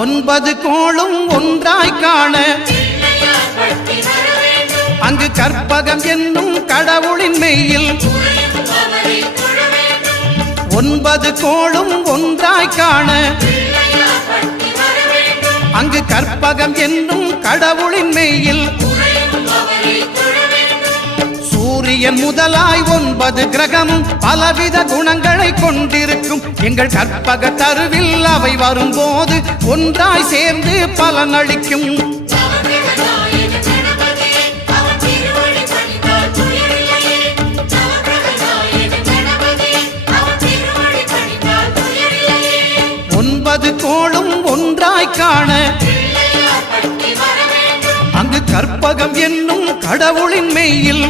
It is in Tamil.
ஒன்பது கோளும் ஒன்றாய் காண அங்கு கற்பகம் என்னும் கடவுளின் மெய்யில் ஒன்பது கோளும் ஒன்றாய் காண அங்கு கற்பகம் என்னும் கடவுளின் மெய்யில் சூரியன் முதலாய் ஒன்பது கிரகமும் பலவித குணங்களை கொண்டிருக்கும் எங்கள் கற்பக தருவில் அவை வரும்போது ஒன்றாய் சேர்ந்து பலனளிக்கும். ஒன்பது கோளும் ஒன்றாய் காண அங்கு கற்பகம் என்னும் கடவுளின் மெய்யில்